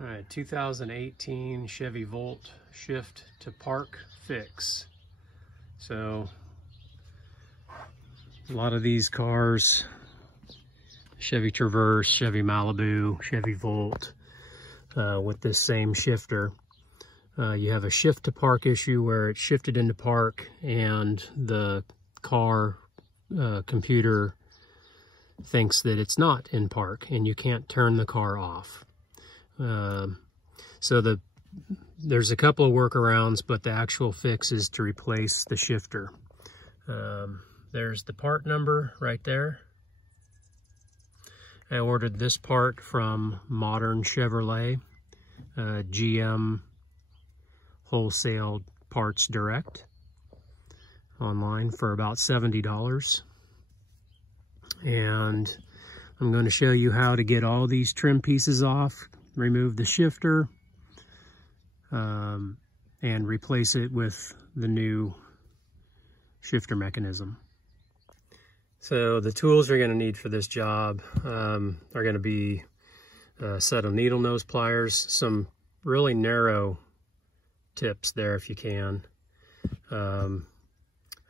All right, 2018 Chevy Volt Shift to Park fix. So a lot of these cars, Chevy Traverse, Chevy Malibu, Chevy Volt, with this same shifter, you have a shift to park issue where it's shifted into park and the car computer thinks that it's not in park and you can't turn the car off. So there's a couple of workarounds, but the actual fix is to replace the shifter. There's the part number right there. I ordered this part from Modern Chevrolet, GM Wholesale Parts Direct, online for about $70. And I'm going to show you how to get all these trim pieces off, remove the shifter, and replace it with the new shifter mechanism. So the tools you're going to need for this job are going to be a set of needle nose pliers, some really narrow tips there if you can, a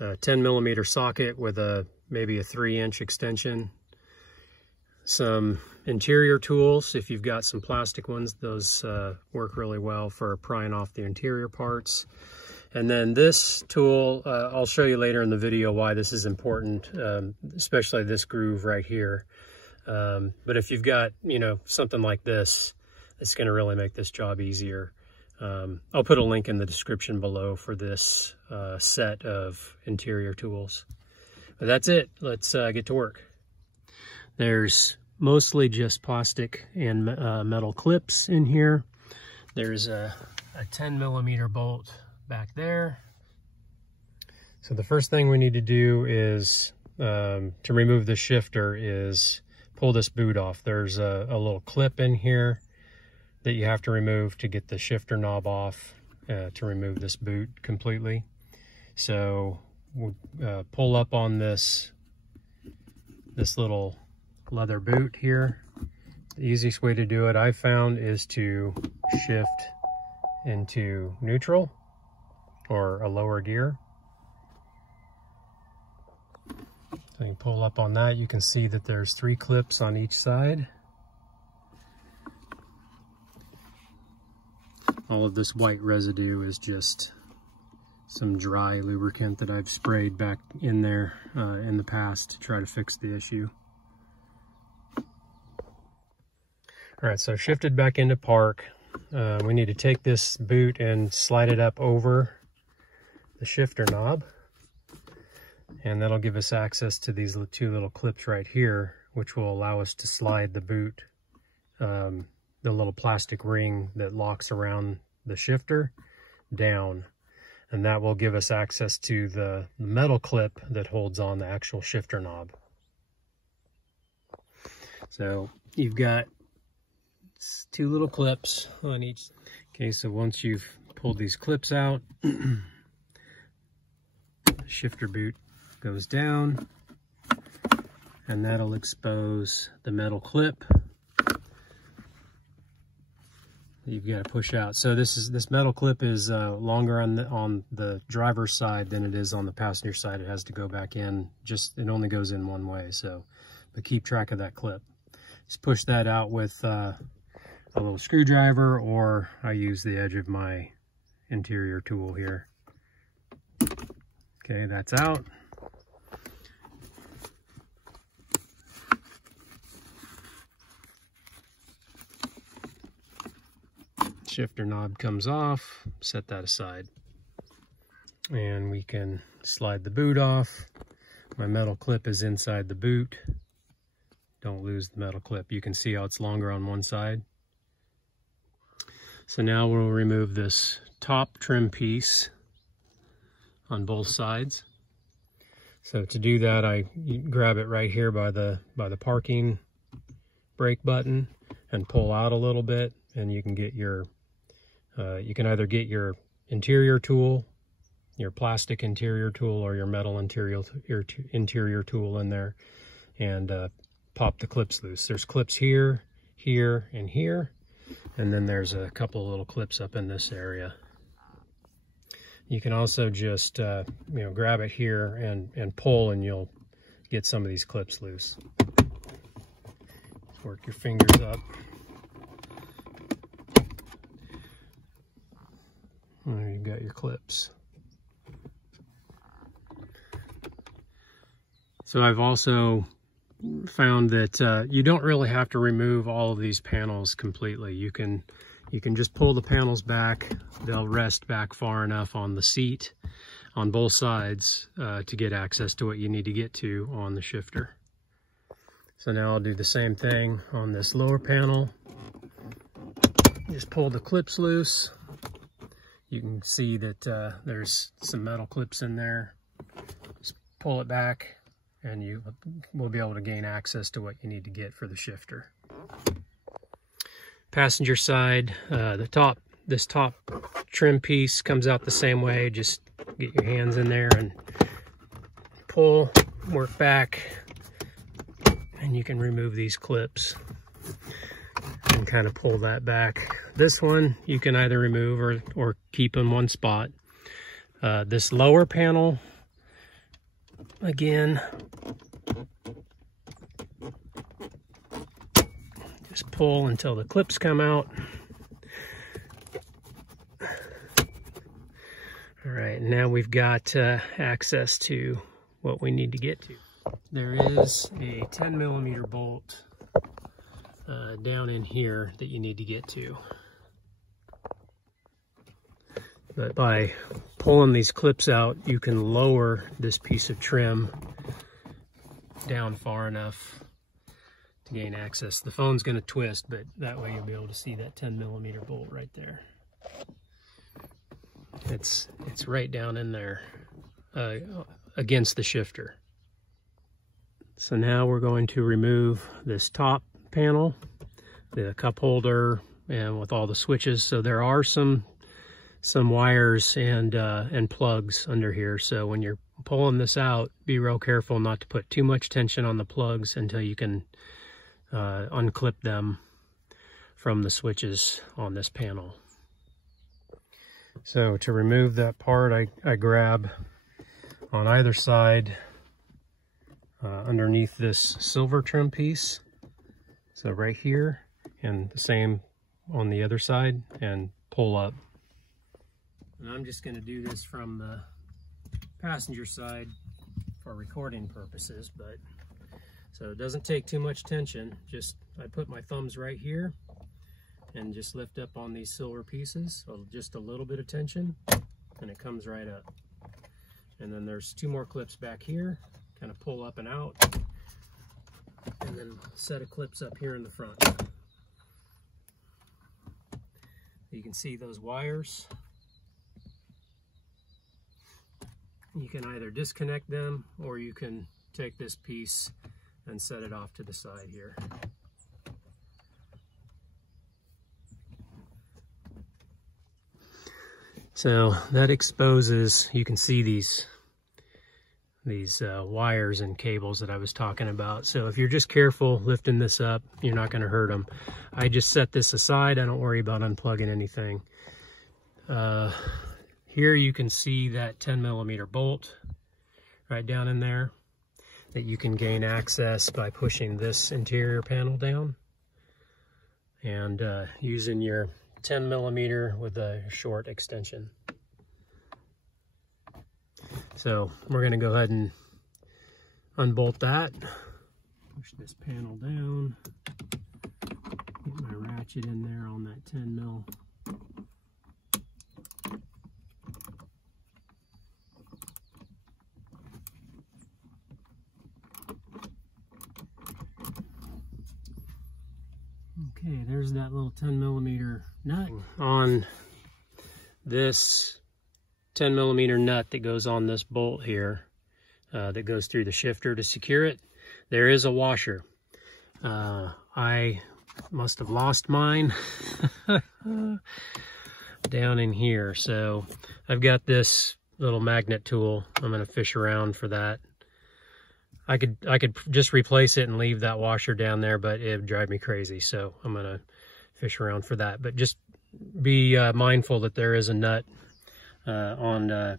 10mm socket with maybe a 3-inch extension, some interior tools. If you've got some plastic ones, those work really well for prying off the interior parts. And then this tool, I'll show you later in the video why this is important, especially this groove right here. But if you've got, something like this, it's going to really make this job easier. I'll put a link in the description below for this set of interior tools. But that's it. Let's get to work. There's mostly just plastic and metal clips in here. There's a 10mm bolt back there. So the first thing we need to do is, to remove the shifter, is pull this boot off. There's a little clip in here that you have to remove to get the shifter knob off, to remove this boot completely. So we'll pull up on this little leather boot here. The easiest way to do it, I've found, is to shift into neutral or a lower gear. So you pull up on that, you can see that there's 3 clips on each side. All of this white residue is just some dry lubricant that I've sprayed back in there in the past to try to fix the issue. All right, so shifted back into park. We need to take this boot and slide it up over the shifter knob, and that'll give us access to these 2 little clips right here, which will allow us to slide the boot, the little plastic ring that locks around the shifter, down, and that will give us access to the metal clip that holds on the actual shifter knob. So you've got 2 little clips on each. Okay, so once you've pulled these clips out, the shifter boot goes down, and that'll expose the metal clip you've got to push out. So this metal clip is longer on the driver's side than it is on the passenger side. It has to go back in. It only goes in one way. But keep track of that clip. Just push that out with a little screwdriver, or I use the edge of my interior tool here. Okay, that's out. Shifter knob comes off, set that aside. And we can slide the boot off. My metal clip is inside the boot. Don't lose the metal clip. You can see how it's longer on one side. So now we'll remove this top trim piece on both sides. So to do that, you grab it right here by the parking brake button and pull out a little bit, and you can get you can either get your interior tool, your plastic interior tool, or your metal interior tool in there, and pop the clips loose. There's clips here, here, and here. And then there's a couple of little clips up in this area. You can also just grab it here and pull, and you'll get some of these clips loose. Just work your fingers up. There you got your clips. So I've also found that you don't really have to remove all of these panels completely. You can just pull the panels back. They'll rest back far enough on the seat on both sides to get access to what you need to get to on the shifter. So now I'll do the same thing on this lower panel. Just pull the clips loose. You can see that there's some metal clips in there. Just pull it back, and you will be able to gain access to what you need to get for the shifter. Passenger side, this top trim piece comes out the same way. Just get your hands in there and pull, work back, and you can remove these clips and kind of pull that back. This one you can either remove or keep in one spot. This lower panel, again, just pull until the clips come out. All right, now we've got access to what we need to get to. There is a 10mm bolt down in here that you need to get to. But by pulling these clips out, you can lower this piece of trim down far enough to gain access. The phone's going to twist, but that way you'll be able to see that 10mm bolt right there. It's right down in there against the shifter. So now we're going to remove this top panel, the cup holder, and with all the switches. So there are some wires and plugs under here. So when you're pulling this out, be real careful not to put too much tension on the plugs until you can unclip them from the switches on this panel. So to remove that part, I grab on either side underneath this silver trim piece. So right here, and the same on the other side, and pull up. And I'm just going to do this from the passenger side for recording purposes, but so it doesn't take too much tension. Just I put my thumbs right here and just lift up on these silver pieces, so just a little bit of tension, and it comes right up. And then there's two more clips back here, kind of pull up and out, and then a set of clips up here in the front. You can see those wires. You can either disconnect them, or you can take this piece and set it off to the side here. So that exposes, you can see these wires and cables that I was talking about. So if you're just careful lifting this up, you're not going to hurt them. I just set this aside. I don't worry about unplugging anything. Here you can see that 10mm bolt right down in there that you can gain access by pushing this interior panel down and using your 10mm with a short extension. So we're going to go ahead and unbolt that. Push this panel down. Get my ratchet in there on that 10mm. Okay, there's that little 10mm nut. On this 10mm nut that goes on this bolt here, that goes through the shifter to secure it, there is a washer. I must have lost mine down in here. So I've got this little magnet tool. I'm going to fish around for that. I could just replace it and leave that washer down there, but it would drive me crazy. So I'm going to fish around for that. But just be mindful that there is a nut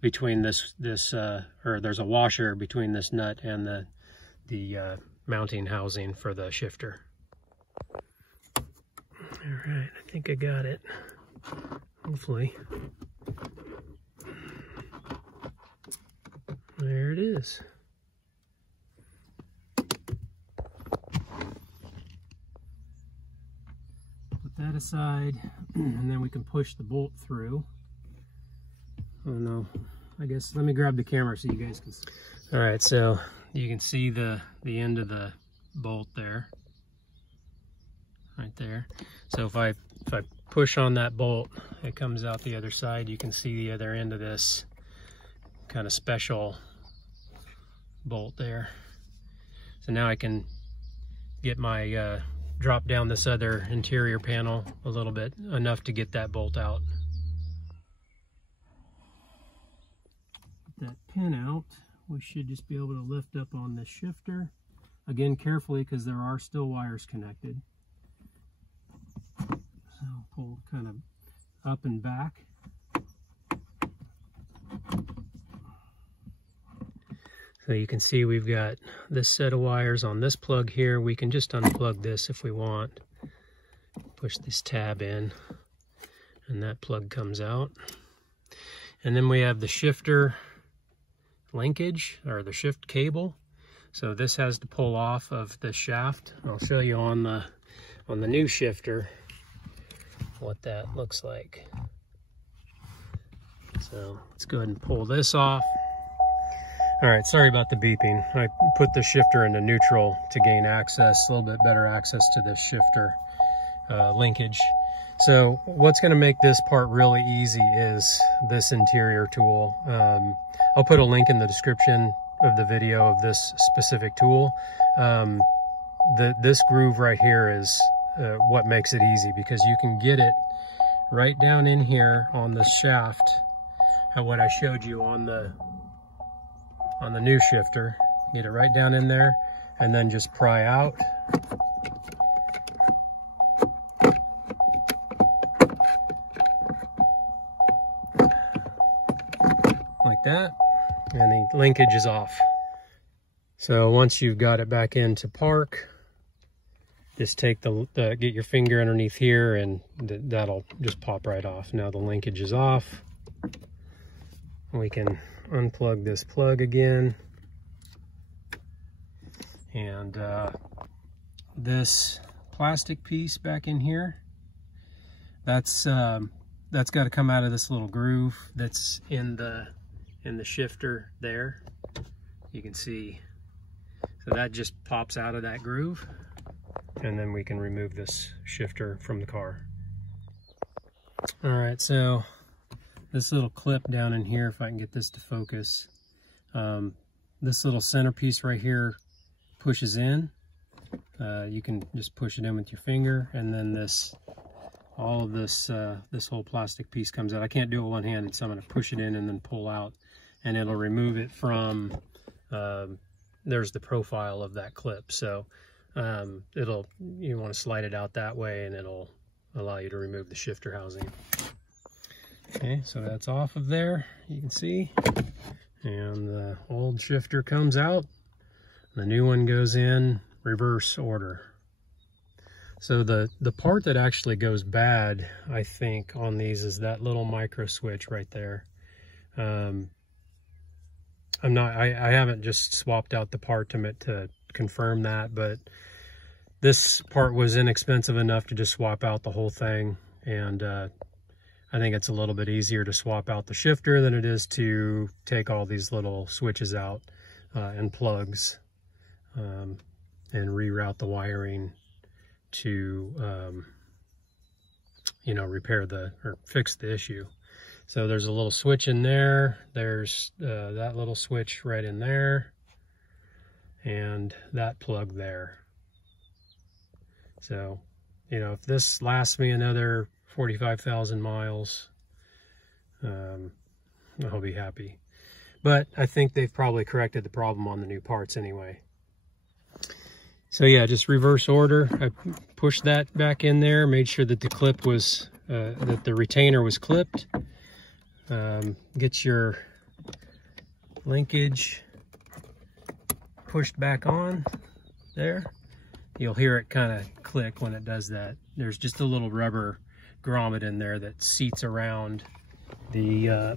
between this or there's a washer between this nut and the mounting housing for the shifter. All right, I think I got it. Hopefully. There it is. Put that aside, and then we can push the bolt through. Oh no, I guess let me grab the camera so you guys can see. All right, so you can see the end of the bolt there, right there. So if I push on that bolt, it comes out the other side. You can see the other end of this kind of special bolt there. So now I can get my drop down this other interior panel a little bit, enough to get that bolt out. That pin out, we should just be able to lift up on this shifter. Again, carefully, because there are still wires connected. So pull kind of up and back. So you can see we've got this set of wires on this plug here. We can just unplug this if we want. Push this tab in, and that plug comes out. And then we have the shifter linkage, or the shift cable. So this has to pull off of the shaft. I'll show you on the new shifter what that looks like. So let's go ahead and pull this off. All right, sorry about the beeping. I put the shifter into neutral to gain access, a little bit better access to this shifter linkage. So what's gonna make this part really easy is this interior tool. I'll put a link in the description of the video of this specific tool. This groove right here is what makes it easy, because you can get it right down in here on this shaft, what I showed you on the new shifter. Get it right down in there and then just pry out. Like that, and the linkage is off. So once you've got it back into park, just take get your finger underneath here, and that'll just pop right off. Now the linkage is off. We can unplug this plug again, and this plastic piece back in here, that's got to come out of this little groove that's in the shifter there. You can see, so that just pops out of that groove, and then we can remove this shifter from the car. All right, so this little clip down in here, if I can get this to focus, this little centerpiece right here pushes in. You can just push it in with your finger, and then all of this whole plastic piece comes out. I can't do it one-handed, so I'm going to push it in and then pull out, and it'll remove it from, there's the profile of that clip. So you want to slide it out that way, and it'll allow you to remove the shifter housing. Okay, so that's off of there, you can see, and the old shifter comes out. The new one goes in reverse order. So the part that actually goes bad, I think, on these is that little micro switch right there. I haven't just swapped out the part to confirm that, but this part was inexpensive enough to just swap out the whole thing, and I think it's a little bit easier to swap out the shifter than it is to take all these little switches out and plugs and reroute the wiring to repair or fix the issue. So there's a little switch in there. There's that little switch right in there, and that plug there. So, if this lasts me another 45,000 miles, I'll be happy. But I think they've probably corrected the problem on the new parts anyway. So yeah, just reverse order. I pushed that back in there, made sure that the clip was, that the retainer was clipped. Get your linkage pushed back on there. You'll hear it kind of click when it does that. There's just a little rubber grommet in there that seats around the,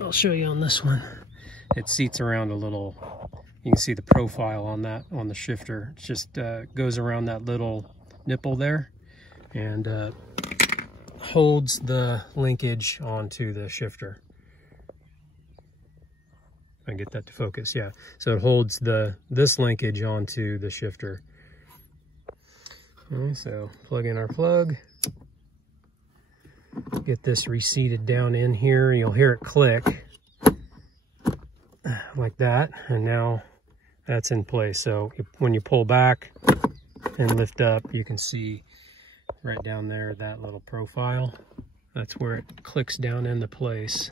I'll show you on this one. It seats around a little, you can see the profile on that, on the shifter. It just goes around that little nipple there and holds the linkage onto the shifter. I can get that to focus, yeah. So it holds this linkage onto the shifter. Okay, so plug in our plug. Get this reseated down in here. You'll hear it click like that, and now that's in place. So when you pull back and lift up, you can see right down there that little profile. That's where it clicks down into place.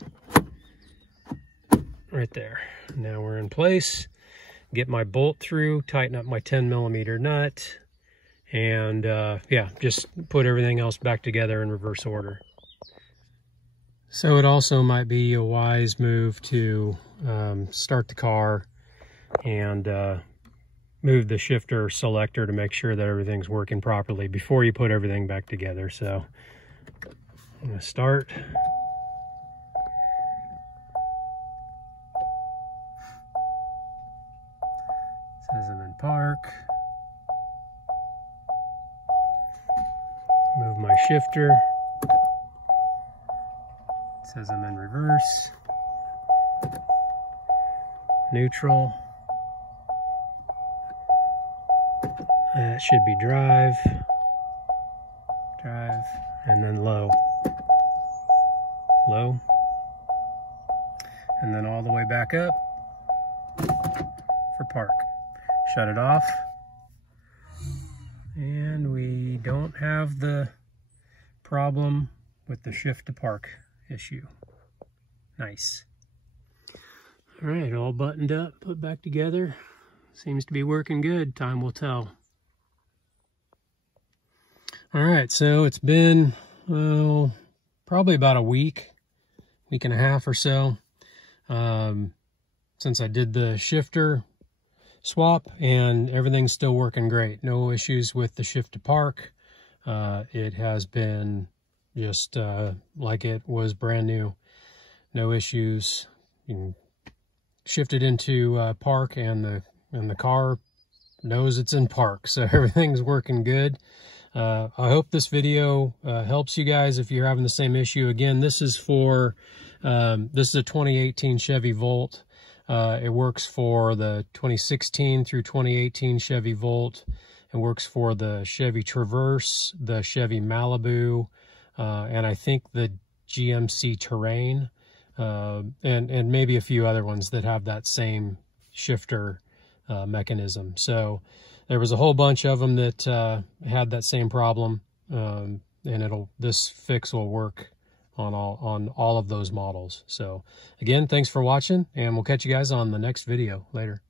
Right there. Now we're in place. Get my bolt through, tighten up my 10mm nut, and yeah, just put everything else back together in reverse order. So it also might be a wise move to start the car and move the shifter selector to make sure that everything's working properly before you put everything back together. So I'm going to start. Says I'm in park. Move my shifter. It says I'm in reverse. Neutral. That should be drive. Drive. And then low. Low. And then all the way back up for park. Shut it off. And we don't have the problem with the shift to park issue. Nice. All right, all buttoned up, put back together. Seems to be working good. Time will tell. All right, so it's been, well, probably about a week and a half or so since I did the shifter swap, and everything's still working great. No issues with the shift to park. It has been just like it was brand new. No issues. You can shift it into park, and the car knows it's in park, so everything's working good. I hope this video helps you guys if you're having the same issue. Again, this is for this is a 2018 Chevy Volt. It works for the 2016 through 2018 Chevy Volt. It works for the Chevy Traverse, the Chevy Malibu, and I think the GMC Terrain, and maybe a few other ones that have that same shifter mechanism. So there was a whole bunch of them that had that same problem, and this fix will work on all of those models. So again, thanks for watching, and we'll catch you guys on the next video later.